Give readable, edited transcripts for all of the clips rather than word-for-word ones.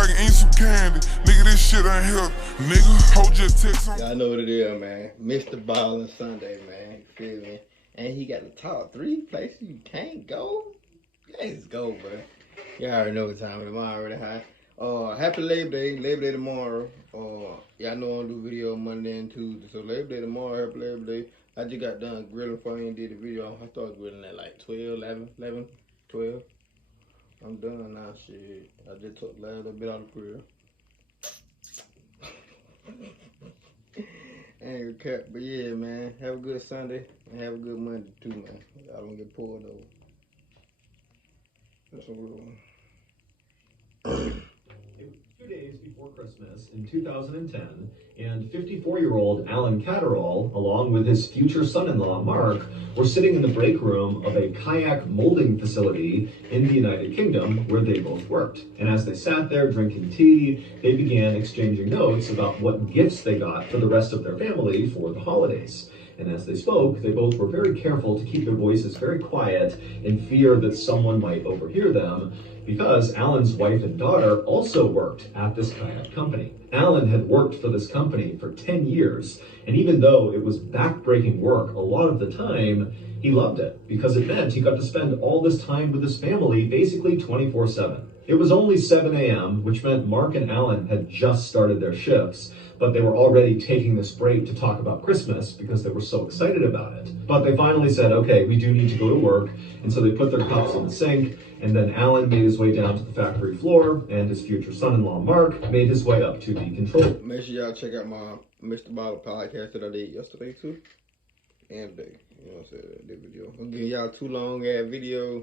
I can eat some candy. Nigga, this shit ain't healthy. Nigga, hold your text on. Y'all know what it is, man. Mr. Ballin Sunday, man. You feel me? And he got the top 3 places you can't go. Let's go, bro. Y'all already know what time it is. I'm already high. Happy Labor Day. Labor Day tomorrow. Y'all know I do video Monday and Tuesday. So Labor Day tomorrow, happy Labor Day. I just got done grilling before I did the video. I started grilling at like 12, 11, 12. I'm done now, shit. I just took the last little bit out of the grill. I ain't gonna cut, but yeah, man. Have a good Sunday and have a good Monday too, man. Y'all don't get pulled over. That's a real one. 2 days before Christmas in 2010, and 54-year-old Alan Catterall, along with his future son-in-law Mark, were sitting in the break room of a kayak molding facility in the United Kingdom where they both worked. And as they sat there drinking tea, they began exchanging notes about what gifts they got for the rest of their family for the holidays. And as they spoke, they both were very careful to keep their voices very quiet in fear that someone might overhear them, because Alan's wife and daughter also worked at this kayak company. Alan had worked for this company for 10 years, and even though it was back-breaking work a lot of the time, he loved it because it meant he got to spend all this time with his family basically 24/7. It was only 7 a.m., which meant Mark and Alan had just started their shifts, but they were already taking this break to talk about Christmas because they were so excited about it. But they finally said, okay, we do need to go to work, and so they put their cups in the sink, and then Alan made his way down to the factory floor, and his future son-in-law Mark made his way up to the control. Make sure y'all check out my Mr. Ballin podcast that I did yesterday too, and today. You know what I'm saying? That video. I'm giving y'all too long ass video.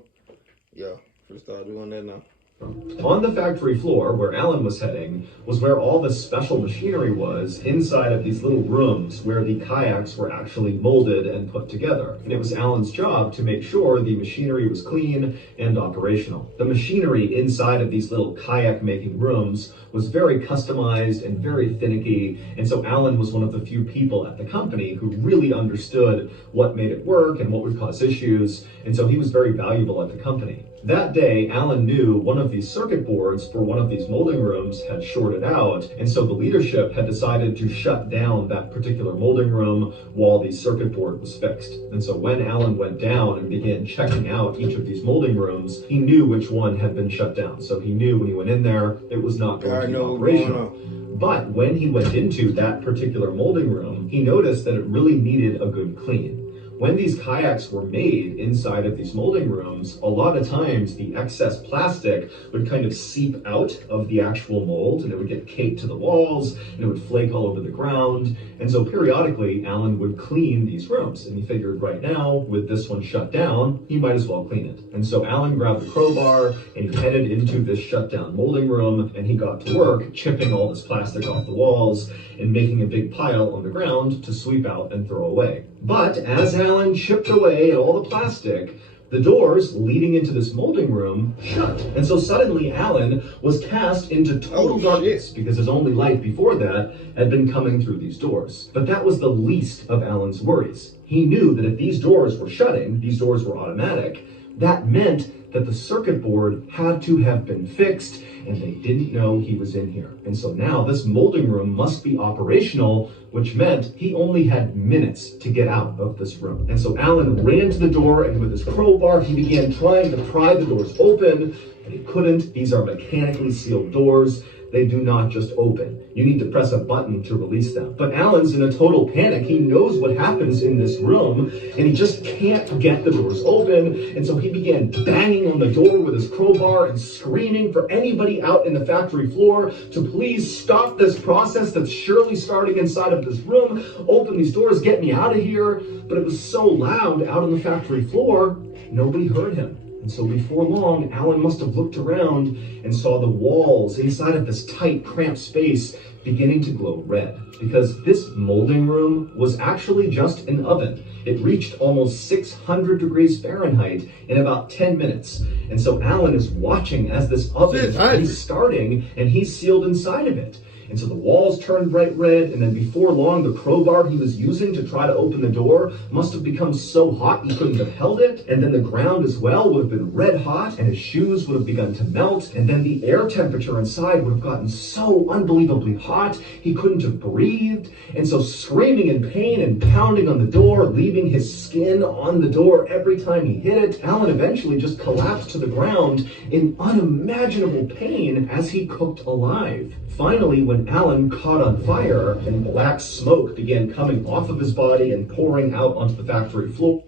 Yeah, let's start doing that now. On the factory floor, where Alan was heading, was where all the special machinery was inside of these little rooms where the kayaks were actually molded and put together. And it was Alan's job to make sure the machinery was clean and operational. The machinery inside of these little kayak making rooms was very customized and very finicky, and so Alan was one of the few people at the company who really understood what made it work and what would cause issues, and so he was very valuable at the company. That day, Alan knew one of these circuit boards for one of these molding rooms had shorted out, and so the leadership had decided to shut down that particular molding room while the circuit board was fixed. And so when Alan went down and began checking out each of these molding rooms, he knew which one had been shut down. So he knew when he went in there, it was not going to be operational. But when he went into that particular molding room, he noticed that it really needed a good clean. When these kayaks were made inside of these molding rooms, a lot of times the excess plastic would kind of seep out of the actual mold, and it would get caked to the walls, and it would flake all over the ground. And so periodically, Alan would clean these rooms, and he figured right now, with this one shut down, he might as well clean it. And so Alan grabbed the crowbar, and he headed into this shut down molding room, and he got to work chipping all this plastic off the walls and making a big pile on the ground to sweep out and throw away. But as Alan chipped away at all the plastic, the doors leading into this molding room shut. And so suddenly Alan was cast into total darkness because his only light before that had been coming through these doors. But that was the least of Alan's worries. He knew that if these doors were shutting, these doors were automatic, that meant that the circuit board had to have been fixed, and they didn't know he was in here. And so now this molding room must be operational, which meant he only had minutes to get out of this room. And so Alan ran to the door, and with his crowbar, he began trying to pry the doors open, but he couldn't. These are mechanically sealed doors. They do not just open. You need to press a button to release them. But Alan's in a total panic. He knows what happens in this room, and he just can't get the doors open. And so he began banging on the door with his crowbar and screaming for anybody out in the factory floor to please stop this process that's surely starting inside of this room. Open these doors, get me out of here. But it was so loud out on the factory floor, nobody heard him. And so before long, Alan must have looked around and saw the walls inside of this tight, cramped space beginning to glow red, because this molding room was actually just an oven. It reached almost 600 degrees Fahrenheit in about 10 minutes. And so Alan is watching as this oven is starting, and he's sealed inside of it. And so the walls turned bright red, and then before long, the crowbar he was using to try to open the door must have become so hot he couldn't have held it, and then the ground as well would have been red hot, and his shoes would have begun to melt, and then the air temperature inside would have gotten so unbelievably hot he couldn't have breathed. And so screaming in pain and pounding on the door, leaving his skin on the door every time he hit it, Alan eventually just collapsed to the ground in unimaginable pain as he cooked alive. Finally, when Alan caught on fire and black smoke began coming off of his body and pouring out onto the factory floor.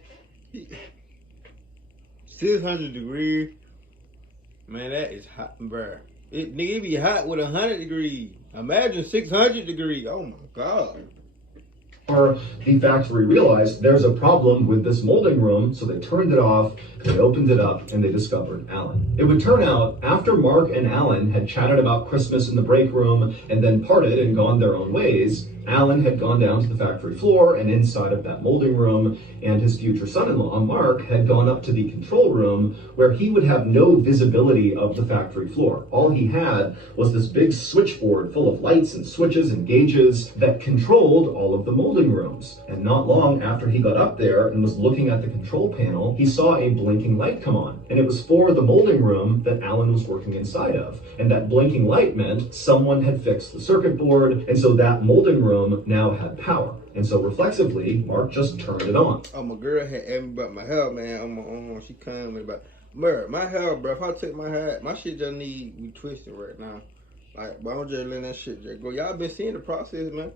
600 degrees. Man, that is hot, bruh. It be hot with 100 degrees. Imagine 600 degrees. Oh my God. The factory realized there's a problem with this molding room, so they turned it off, they opened it up, and they discovered Alan. It would turn out, after Mark and Alan had chatted about Christmas in the break room and then parted and gone their own ways, Alan had gone down to the factory floor and inside of that molding room, and his future son-in-law, Mark, had gone up to the control room where he would have no visibility of the factory floor. All he had was this big switchboard full of lights and switches and gauges that controlled all of the molding rooms. And not long after he got up there and was looking at the control panel, he saw a blinking light come on. And it was for the molding room that Alan was working inside of. And that blinking light meant someone had fixed the circuit board, and so that molding room now had power. And so reflexively, Mark just turned it on. Oh, my girl had asked me about my hair, man. She came me about, my hair, bro. If I take my hair, my shit just need to be twisted right now. Like, but I'm just letting that shit just go. Y'all been seeing the process, man.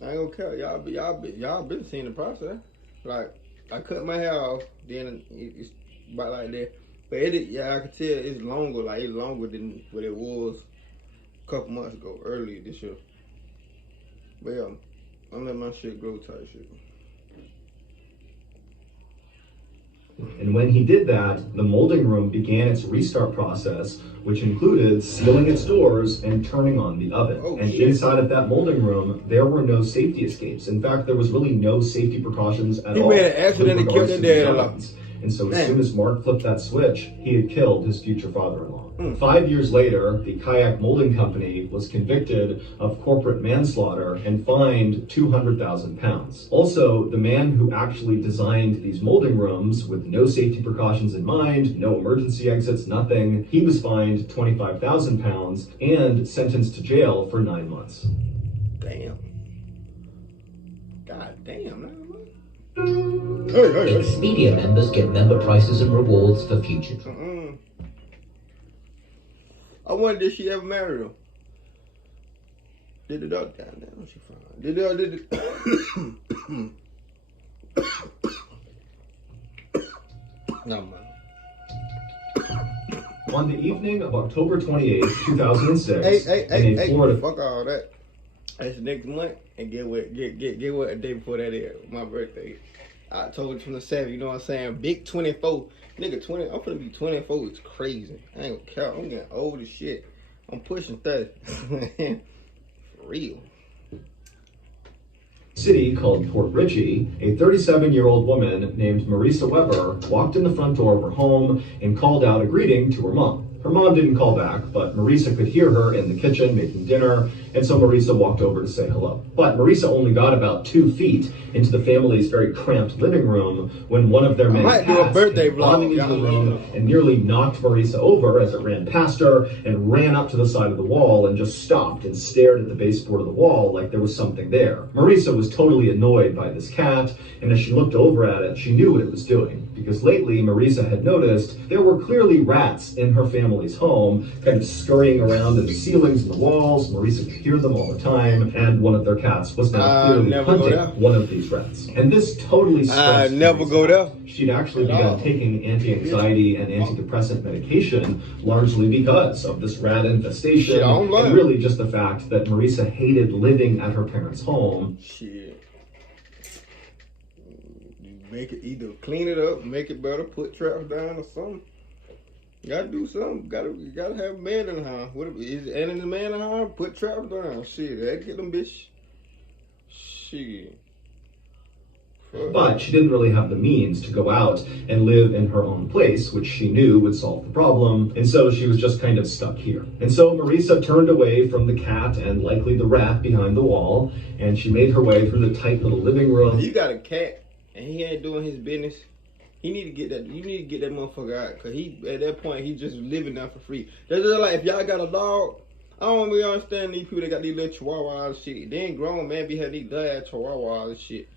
I ain't gonna care. Y'all been seeing the process. Like, I cut my hair off, then it's about like that. But I can tell it's longer. Like, it's longer than what it was a couple months ago, earlier this year. But yeah, I'm letting my shit grow type shit. And when he did that, the molding room began its restart process, which included sealing its doors and turning on the oven. And inside of that molding room, there were no safety escapes. In fact, there was really no safety precautions at all. He made an accident and killed him there. And so as soon as Mark flipped that switch, he had killed his future father-in-law. 5 years later, the kayak molding company was convicted of corporate manslaughter and fined 200,000 pounds. Also, the man who actually designed these molding rooms with no safety precautions in mind, no emergency exits, nothing, he was fined 25,000 pounds and sentenced to jail for 9 months. Damn. God damn, man. Expedia members get member prices and rewards for future trips. I wonder, did she ever marry him? Did the dog down there? She fine. Did No, man. On the evening of October 28, 2006, hey, Florida... fuck all that. That's next month, and get what a day before that is, my birthday. October 27th, you know what I'm saying? Big 24. Nigga, I'm finna be 24. It's crazy. I ain't gonna count. I'm getting old as shit. I'm pushing 30. For real. City called Port Richey, a 37-year-old woman named Marisa Weber walked in the front door of her home and called out a greeting to her mom. Her mom didn't call back, but Marisa could hear her in the kitchen making dinner, and so Marisa walked over to say hello. But Marisa only got about 2 feet into the family's very cramped living room when one of their many cats came bombing into the room and nearly knocked Marisa over as it ran past her and ran up to the side of the wall and just stopped and stared at the baseboard of the wall like there was something there. Marisa was totally annoyed by this cat, and as she looked over at it, she knew what it was doing, because lately Marisa had noticed there were clearly rats in her family's home, kind of scurrying around in the ceilings and the walls. Marisa could hear them all the time, and one of their cats was now clearly hunting one of these rats. And this totally stressed Marisa. She'd actually begun taking anti-anxiety and antidepressant medication largely because of this rat infestation, and really just the fact that Marisa hated living at her parents' home. Shit. You make it, either clean it up, make it better, put traps down or something. You gotta do something. You gotta have a man in the house. What is it? And the man in the house? Put traps down. Shit, that get them bitch. Shit. But she didn't really have the means to go out and live in her own place, which she knew would solve the problem, and so she was just kind of stuck here. And so Marisa turned away from the cat and likely the rat behind the wall, and she made her way through the tight little living room. You got a cat and he ain't doing his business. He need to get that. You need to get that motherfucker out, cause he at that point he just living there for free. That's just like if y'all got a dog. I don't really understand these people that got these little chihuahuas and shit. They ain't grown man be having these dead chihuahuas and shit.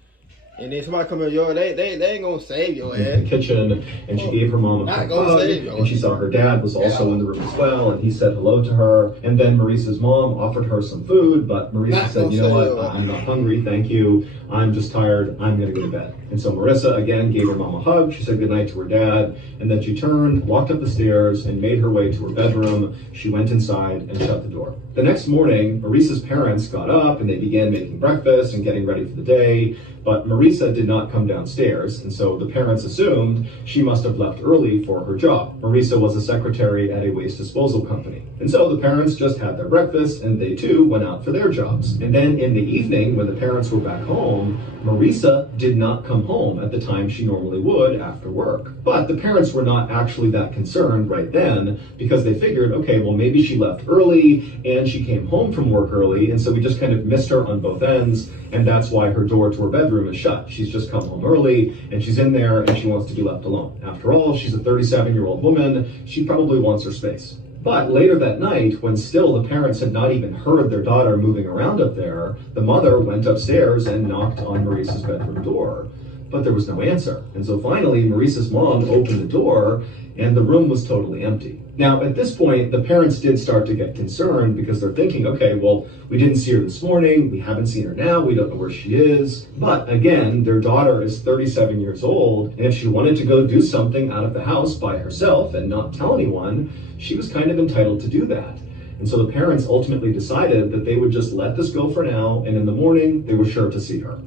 And then somebody come in your they ain't gonna save your ass. In the kitchen, and she gave her mom a Not quick gonna hug, save your and she saw her dad was also in the room as well, and he said hello to her. And then Marisa's mom offered her some food, but Marisa Not said, gonna you know save what, your I'm not hungry, thank you. I'm just tired, I'm gonna go to bed. And so Marisa again gave her mom a hug, she said goodnight to her dad, and then she turned, walked up the stairs, and made her way to her bedroom. She went inside and shut the door. The next morning, Marisa's parents got up and they began making breakfast and getting ready for the day, but Marisa did not come downstairs, and so the parents assumed she must have left early for her job. Marisa was a secretary at a waste disposal company. And so the parents just had their breakfast and they too went out for their jobs. And then in the evening, when the parents were back home, Marisa did not come home at the time she normally would after work. But the parents were not actually that concerned right then, because they figured, okay, well maybe she left early and she came home from work early, and so we just kind of missed her on both ends, and that's why her door to her bedroom is shut. She's just come home early and she's in there and she wants to be left alone. After all, she's a 37-year-old woman. She probably wants her space. But later that night, when still the parents had not even heard their daughter moving around up there, the mother went upstairs and knocked on Marisa's bedroom door. But there was no answer. And so finally, Marisa's mom opened the door and the room was totally empty. Now, at this point, the parents did start to get concerned because they're thinking, okay, well, we didn't see her this morning, we haven't seen her now, we don't know where she is. But again, their daughter is 37 years old, and if she wanted to go do something out of the house by herself and not tell anyone, she was kind of entitled to do that. And so the parents ultimately decided that they would just let this go for now, and in the morning, they were sure to see her.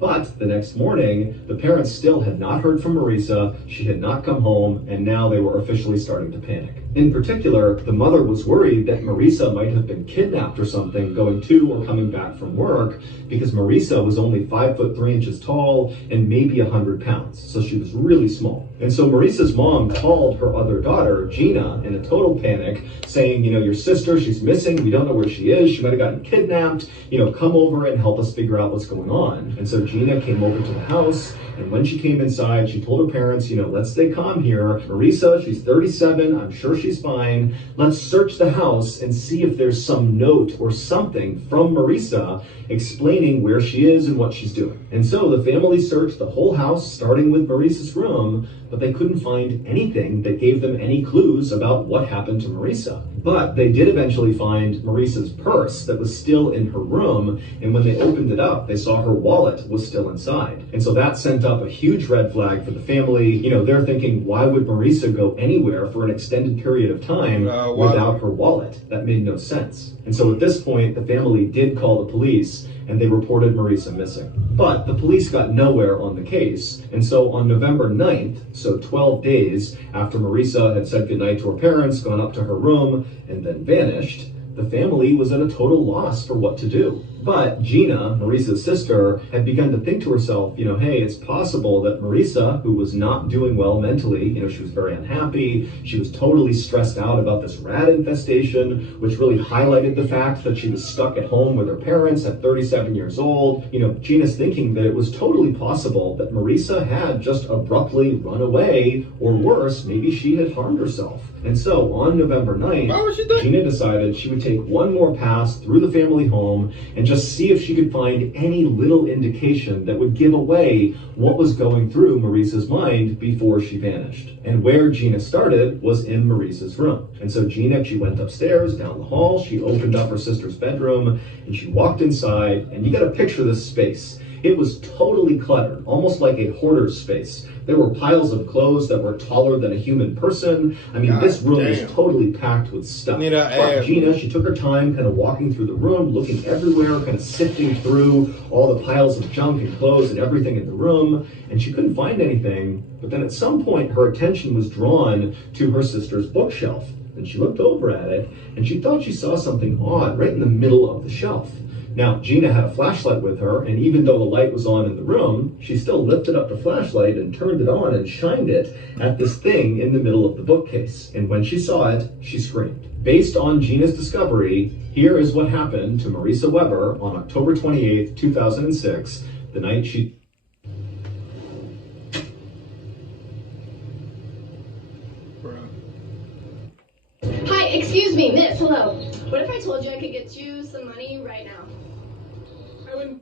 But the next morning, the parents still had not heard from Marisa, she had not come home, and now they were officially starting to panic. In particular, the mother was worried that Marisa might have been kidnapped or something going to or coming back from work, because Marisa was only 5'3" tall and maybe 100 pounds, so she was really small. And so Marisa's mom called her other daughter, Gina, in a total panic, saying, you know, your sister, she's missing, we don't know where she is, she might have gotten kidnapped, you know, come over and help us figure out what's going on. And so Gina came over to the house, and when she came inside, she told her parents, you know, let's stay calm here. Marisa, she's 37, I'm sure she's fine. Let's search the house and see if there's some note or something from Marisa explaining where she is and what she's doing. And so the family searched the whole house, starting with Marisa's room, but they couldn't find anything that gave them any clues about what happened to Marisa. But they did eventually find Marisa's purse that was still in her room, and when they opened it up, they saw her wallet was still inside. And so that sent up a huge red flag for the family. You know, they're thinking, why would Marisa go anywhere for an extended period of time without her wallet? That made no sense. And so at this point, the family did call the police, and they reported Marisa missing. But the police got nowhere on the case, and so on November 9th, so 12 days after Marisa had said goodnight to her parents, gone up to her room, and then vanished, the family was at a total loss for what to do. But Gina, Marisa's sister, had begun to think to herself, you know, hey, it's possible that Marisa, who was not doing well mentally, you know, she was very unhappy, she was totally stressed out about this rat infestation, which really highlighted the fact that she was stuck at home with her parents at 37 years old. You know, Gina's thinking that it was totally possible that Marisa had just abruptly run away, or worse, maybe she had harmed herself. And so on November 9th, Gina decided she would take one more pass through the family home and just see if she could find any little indication that would give away what was going through Marisa's mind before she vanished. And where Gina started was in Marisa's room. And so Gina, she went upstairs, down the hall, she opened up her sister's bedroom, and she walked inside, and you gotta picture this space. It was totally cluttered, almost like a hoarder's space. There were piles of clothes that were taller than a human person. I mean, this room was totally packed with stuff. But Gina, she took her time kind of walking through the room, looking everywhere, kind of sifting through all the piles of junk and clothes and everything in the room, and she couldn't find anything. But then at some point, her attention was drawn to her sister's bookshelf. and she looked over at it, and she thought she saw something odd right in the middle of the shelf. Now, Gina had a flashlight with her, and even though the light was on in the room, she still lifted up the flashlight and turned it on and shined it at this thing in the middle of the bookcase. And when she saw it, she screamed. Based on Gina's discovery, here is what happened to Marisa Weber on October 28th, 2006, the night she... Hi, excuse me, miss, hello. What if I told you I could get you some money right now?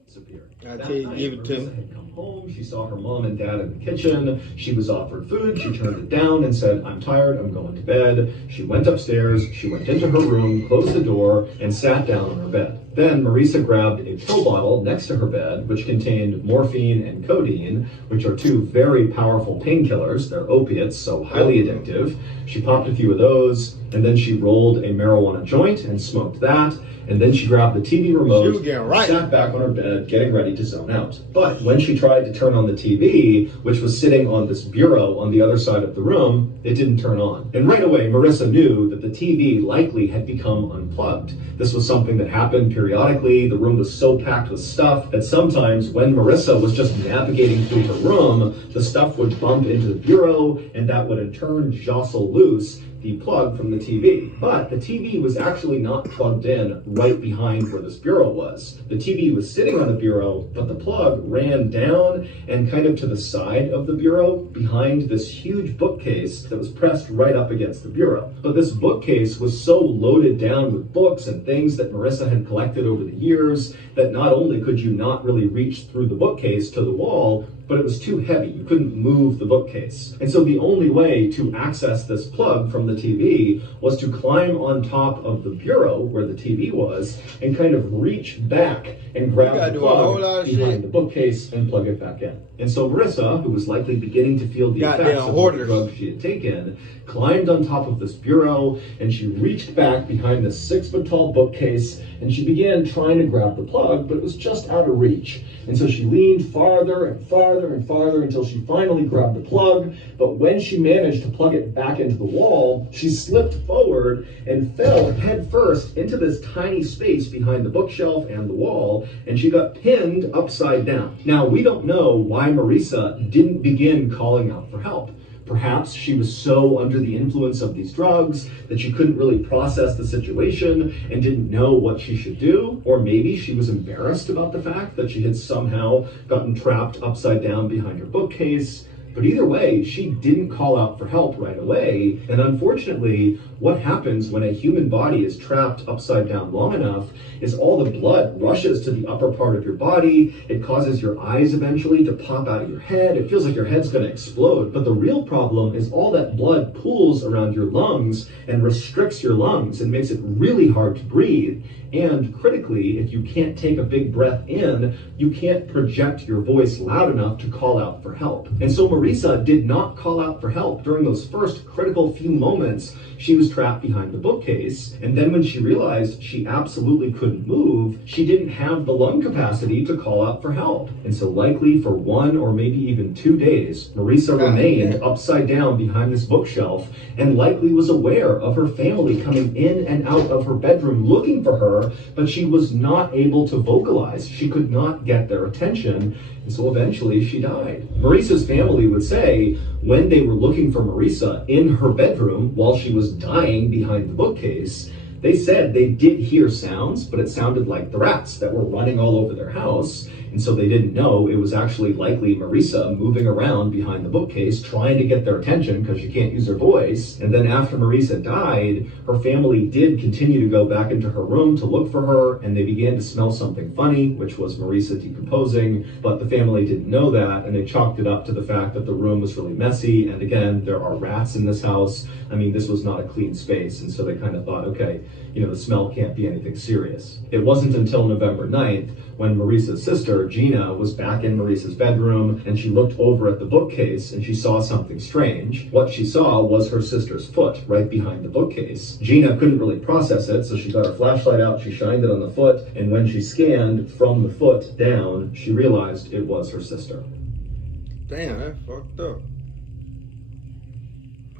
Disappeared. I tell you, give it to Marisa me. had come home. She saw her mom and dad in the kitchen. She was offered food. She turned it down and said, "I'm tired. I'm going to bed." She went upstairs. She went into her room, closed the door, and sat down on her bed. Then Marisa grabbed a pill bottle next to her bed, which contained morphine and codeine, which are two very powerful painkillers. They're opiates, so highly addictive. She popped a few of those, and then she rolled a marijuana joint and smoked that. And then she grabbed the TV remote and sat back on her bed, getting ready to zone out. But when she tried to turn on the TV, which was sitting on this bureau on the other side of the room, it didn't turn on. And right away, Marisa knew that the TV likely had become unplugged. This was something that happened periodically. The room was so packed with stuff that sometimes when Marisa was just navigating through her room, the stuff would bump into the bureau, and that would in turn jostle loose the plug from the TV. But the TV was actually not plugged in right behind where this bureau was. The TV was sitting on the bureau, but the plug ran down and kind of to the side of the bureau behind this huge bookcase that was pressed right up against the bureau. But this bookcase was so loaded down with books and things that Marisa had collected over the years that not only could you not really reach through the bookcase to the wall, but it was too heavy. You couldn't move the bookcase. And so the only way to access this plug from the TV was to climb on top of the bureau where the TV was and kind of reach back and grab the plug behind the bookcase and plug it back in. And so Marisa, who was likely beginning to feel the effects of the drugs she had taken, climbed on top of this bureau, and she reached back behind this 6-foot-tall bookcase, and she began trying to grab the plug, but it was just out of reach. And so she leaned farther and farther and farther until she finally grabbed the plug. But when she managed to plug it back into the wall, she slipped forward and fell head first into this tiny space behind the bookshelf and the wall, and she got pinned upside down. Now, we don't know why Marisa didn't begin calling out for help. Perhaps she was so under the influence of these drugs that she couldn't really process the situation and didn't know what she should do. Or maybe she was embarrassed about the fact that she had somehow gotten trapped upside down behind her bookcase. But either way, she didn't call out for help right away. And unfortunately, what happens when a human body is trapped upside down long enough is all the blood rushes to the upper part of your body. It causes your eyes eventually to pop out of your head. It feels like your head's going to explode. But the real problem is all that blood pools around your lungs and restricts your lungs and makes it really hard to breathe. And critically, if you can't take a big breath in, you can't project your voice loud enough to call out for help. And so Marisa did not call out for help during those first critical few moments. She was trapped behind the bookcase. And then when she realized she absolutely couldn't move, she didn't have the lung capacity to call out for help. And so likely for 1 or maybe even 2 days, Marisa remained upside down behind this bookshelf and likely was aware of her family coming in and out of her bedroom looking for her, but she was not able to vocalize. She could not get their attention, and so eventually she died. Marisa's family would say when they were looking for Marisa in her bedroom while she was dying behind the bookcase, they said they did hear sounds, but it sounded like the rats that were running all over their house. And so they didn't know it was actually likely Marisa moving around behind the bookcase trying to get their attention because she can't use her voice. And then after Marisa died, her family did continue to go back into her room to look for her, and they began to smell something funny, which was Marisa decomposing. But the family didn't know that, and they chalked it up to the fact that the room was really messy. And again, there are rats in this house. I mean, this was not a clean space. And so they kind of thought, okay, the smell can't be anything serious. It wasn't until November 9th when Marisa's sister, Gina, was back in Marisa's bedroom, and she looked over at the bookcase and she saw something strange. What she saw was her sister's foot right behind the bookcase. Gina couldn't really process it, so she got her flashlight out, she shined it on the foot, and when she scanned from the foot down, she realized it was her sister. Damn, that's fucked up.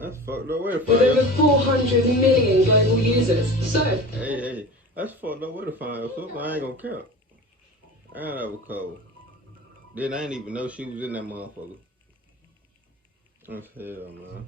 That's fucked up way to with find over out. 400 million global users. So, Hey, that's fucked up way to find out something. I ain't gonna care. And that was cold. Then I didn't even know she was in that motherfucker. That's hell, man.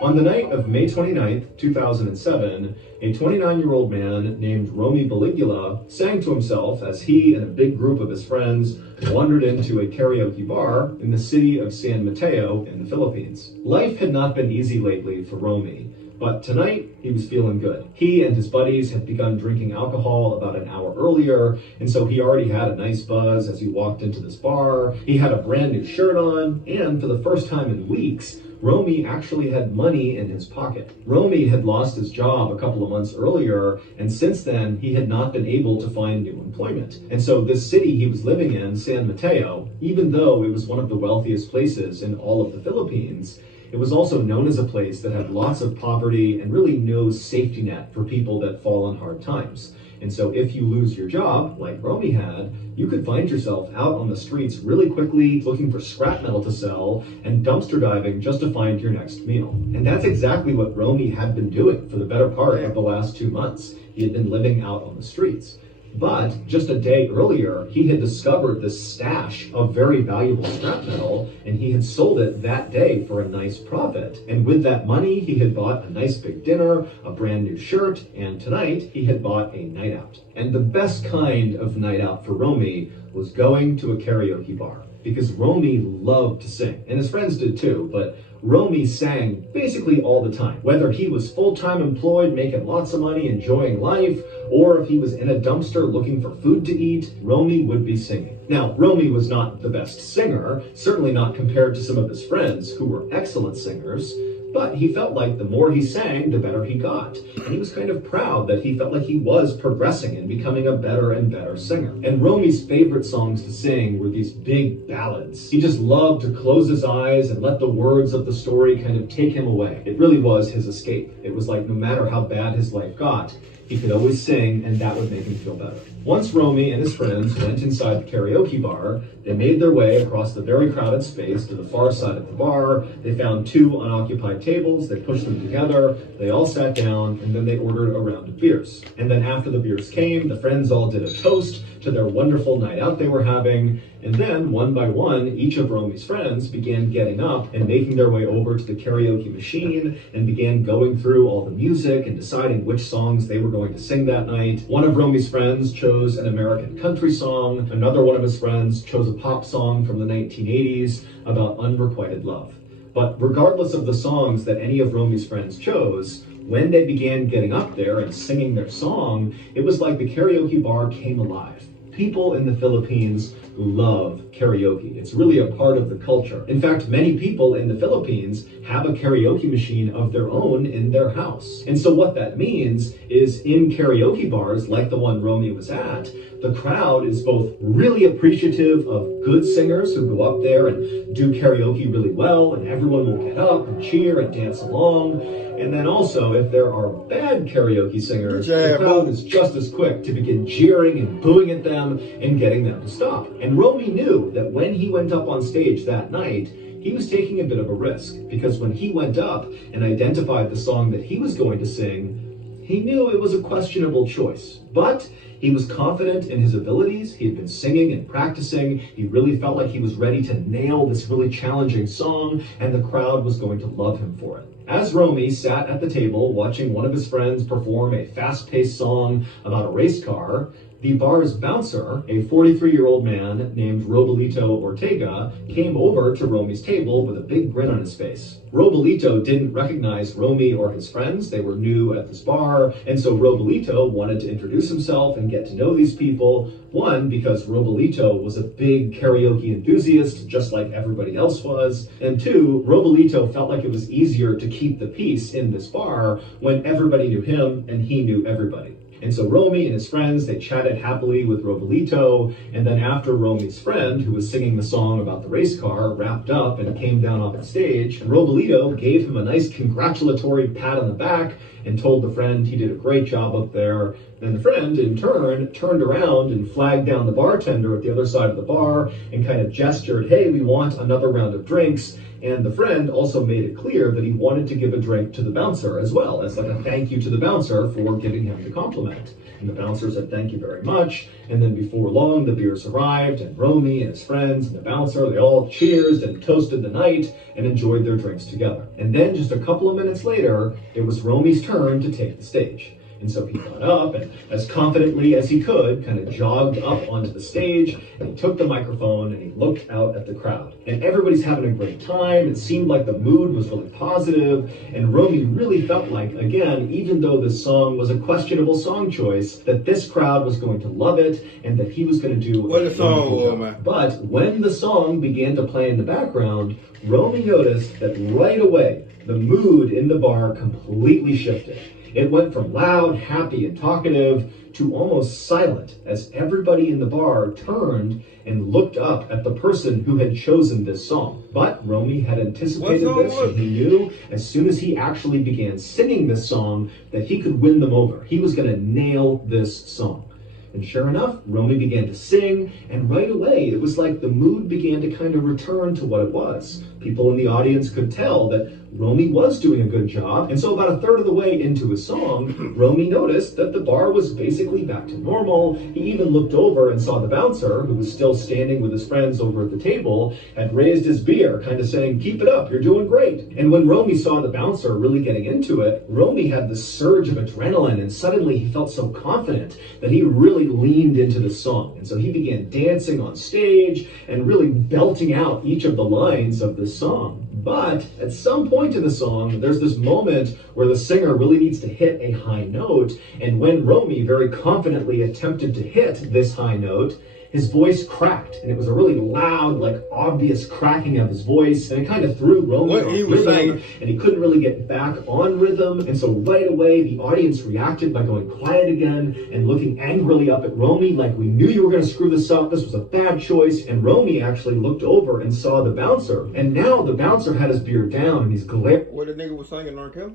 On the night of May 29th, 2007, a 29-year-old man named Romy Baligula sang to himself as he and a big group of his friends wandered into a karaoke bar in the city of San Mateo in the Philippines. Life had not been easy lately for Romy, but tonight he was feeling good. He and his buddies had begun drinking alcohol about an hour earlier, and so he already had a nice buzz as he walked into this bar. He had a brand new shirt on, and for the first time in weeks, Romy actually had money in his pocket. Romy had lost his job a couple of months earlier, and since then, he had not been able to find new employment. And so this city he was living in, San Mateo, even though it was one of the wealthiest places in all of the Philippines, it was also known as a place that had lots of poverty and really no safety net for people that fall on hard times. And so if you lose your job, like Romy had, you could find yourself out on the streets really quickly looking for scrap metal to sell and dumpster diving just to find your next meal. And that's exactly what Romy had been doing for the better part of the last 2 months. He had been living out on the streets. But just a day earlier, he had discovered this stash of very valuable scrap metal, and he had sold it that day for a nice profit. And with that money, he had bought a nice big dinner, a brand new shirt, and tonight he had bought a night out. And the best kind of night out for Romy was going to a karaoke bar, because Romy loved to sing, and his friends did too, but Romy sang basically all the time. Whether he was full-time employed, making lots of money, enjoying life, or if he was in a dumpster looking for food to eat, Romy would be singing. Now, Romy was not the best singer, certainly not compared to some of his friends who were excellent singers, but he felt like the more he sang, the better he got. And he was kind of proud that he felt like he was progressing and becoming a better and better singer. And Romy's favorite songs to sing were these big ballads. He just loved to close his eyes and let the words of the story kind of take him away. It really was his escape. It was like no matter how bad his life got, he could always sing, and that would make him feel better. Once Romy and his friends went inside the karaoke bar, they made their way across the very crowded space to the far side of the bar. They found 2 unoccupied tables, they pushed them together, they all sat down, and then they ordered a round of beers. And then after the beers came, the friends all did a toast to their wonderful night out they were having, and then, one by one, each of Romy's friends began getting up and making their way over to the karaoke machine and began going through all the music and deciding which songs they were going to sing that night. One of Romy's friends chose an American country song. Another one of his friends chose a pop song from the 1980s about unrequited love. But regardless of the songs that any of Romy's friends chose, when they began getting up there and singing their song, it was like the karaoke bar came alive. People in the Philippines love karaoke. It's really a part of the culture. In fact, many people in the Philippines have a karaoke machine of their own in their house. And so what that means is in karaoke bars like the one Romy was at, the crowd is both really appreciative of good singers who go up there and do karaoke really well, and everyone will get up and cheer and dance along. And then also, if there are bad karaoke singers, the crowd is just as quick to begin jeering and booing at them and getting them to stop. And Romy knew that when he went up on stage that night, he was taking a bit of a risk, because when he went up and identified the song that he was going to sing, he knew it was a questionable choice. But he was confident in his abilities. He had been singing and practicing. He really felt like he was ready to nail this really challenging song, and the crowd was going to love him for it. As Romy sat at the table watching one of his friends perform a fast-paced song about a race car, the bar's bouncer, a 43-year-old man named Robalito Ortega, came over to Romy's table with a big grin on his face. Robalito didn't recognize Romy or his friends. They were new at this bar, and so Robalito wanted to introduce himself and get to know these people. One, because Robalito was a big karaoke enthusiast, just like everybody else was. And two, Robalito felt like it was easier to keep the peace in this bar when everybody knew him and he knew everybody. And so Romy and his friends, they chatted happily with Robolito, and then after Romy's friend, who was singing the song about the race car, wrapped up and came down off the stage, Robolito gave him a nice congratulatory pat on the back and told the friend he did a great job up there. Then the friend, in turn, turned around and flagged down the bartender at the other side of the bar and kind of gestured, hey, we want another round of drinks. And the friend also made it clear that he wanted to give a drink to the bouncer as well, as like a thank you to the bouncer for giving him the compliment. And the bouncer said, thank you very much. And then before long, the beers arrived, and Romy and his friends and the bouncer, they all cheersed and toasted the night and enjoyed their drinks together. And then just a couple of minutes later, it was Romy's turn to take the stage. And so he got up and, as confidently as he could, kind of jogged up onto the stage, and he took the microphone and he looked out at the crowd. And everybody's having a great time. It seemed like the mood was really positive, and Romy really felt like, again, even though this song was a questionable song choice, that this crowd was going to love it and that he was going to do What a song was, man. But when the song began to play in the background, Romy noticed that right away, the mood in the bar completely shifted. It went from loud, happy, and talkative to almost silent as everybody in the bar turned and looked up at the person who had chosen this song. But Romy had anticipated this, and he knew as soon as he actually began singing this song that he could win them over. He was going to nail this song. And sure enough, Romy began to sing, and right away, it was like the mood began to kind of return to what it was. People in the audience could tell that Romy was doing a good job, and so about a third of the way into his song, Romy noticed that the bar was basically back to normal. He even looked over and saw the bouncer, who was still standing with his friends over at the table, had raised his beer, kind of saying, keep it up, you're doing great. And when Romy saw the bouncer really getting into it, Romy had this surge of adrenaline, and suddenly he felt so confident that he really leaned into the song. And so he began dancing on stage and really belting out each of the lines of this song. But at some point in the song, there's this moment where the singer really needs to hit a high note. And when Romy very confidently attempted to hit this high note, his voice cracked, and it was a really loud, like obvious cracking of his voice, and it kind of threw Romy off rhythm, and he couldn't really get back on rhythm. And so right away, the audience reacted by going quiet again and looking angrily up at Romy, like, we knew you were going to screw this up. This was a bad choice. And Romy actually looked over and saw the bouncer, and now the bouncer had his beard down, and he's glaring. What the nigga was singing, R. Kelly?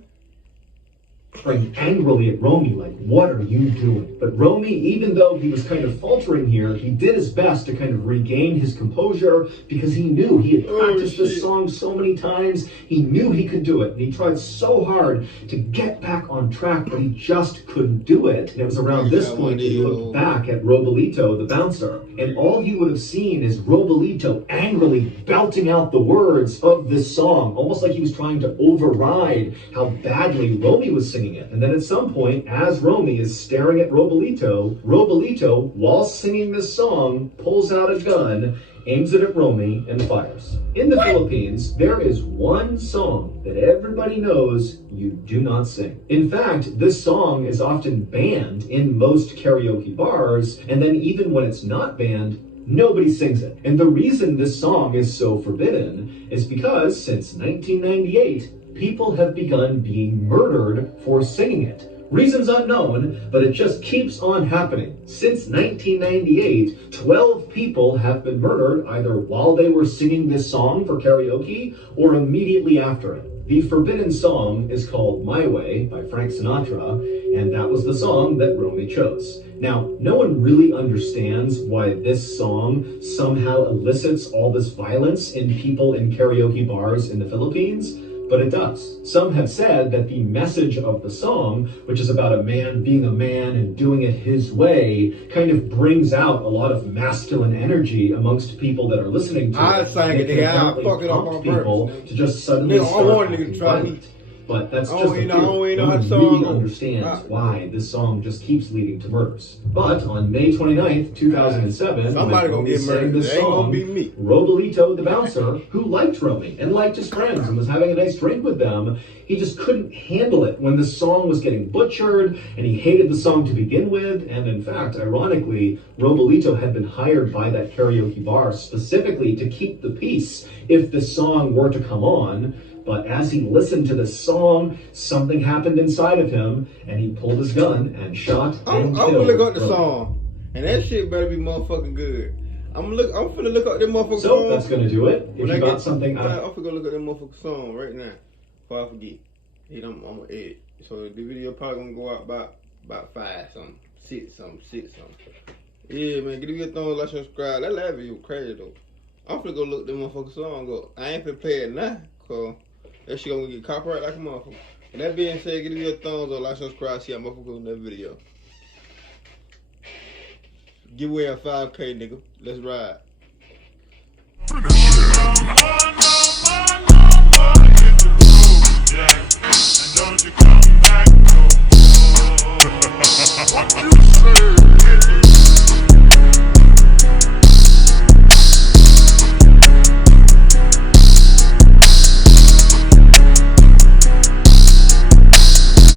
Angrily at Romy, like, what are you doing? But Romy, even though he was kind of faltering here, he did his best to kind of regain his composure because he knew he had practiced this song so many times. He knew he could do it. And he tried so hard to get back on track, but he just couldn't do it. And it was around this point that he looked back at Robolito, the bouncer, and all he would have seen is Robolito angrily belting out the words of this song, almost like he was trying to override how badly Romy was singing it. And then at some point, as Romy is staring at Robolito, while singing this song, pulls out a gun, aims it at Romy, and fires. In the Philippines, there is one song that everybody knows you do not sing. In fact, this song is often banned in most karaoke bars, and then even when it's not banned, nobody sings it. And the reason this song is so forbidden is because since 1998, people have begun being murdered for singing it. Reasons unknown, but it just keeps on happening. Since 1998, 12 people have been murdered either while they were singing this song for karaoke or immediately after it. The forbidden song is called My Way by Frank Sinatra, and that was the song that Romy chose. Now, no one really understands why this song somehow elicits all this violence in people in karaoke bars in the Philippines, but it does. Some have said that the message of the song, which is about a man being a man and doing it his way, kind of brings out a lot of masculine energy amongst people that are listening to it. I sang it, I fuck it up on people purpose. to just suddenly start acting violent. But that's just a theory. No one really understands why this song just keeps leading to murders. But on May 29th, 2007, somebody gonna get murdered. This song, be me. Robolito, the bouncer, who liked Romy and liked his friends and was having a nice drink with them, he just couldn't handle it when the song was getting butchered, and he hated the song to begin with. And in fact, ironically, Robolito had been hired by that karaoke bar specifically to keep the peace if this song were to come on. But as he listened to this song, something happened inside of him, and he pulled his gun and shot I'm and gonna killed look up the Roman. song, and that shit better be motherfucking good. I'm finna look up that motherfucking So song. that's gonna do it. If When you I got get something I'm out, finna go look at that motherfucking song right now before I forget. I'm gonna edit. So the video probably gonna go out about 5 something, 6 something. Yeah, man, give me a thumbs, like, subscribe. That last video crazy though. I'm finna go look that motherfucking song up. I ain't finna play it now, cause that shit gonna get copyright like a motherfucker. With that being said, give me a thumbs up, like, subscribe, see how motherfucker in that video. Give away a 5K, nigga. Let's ride.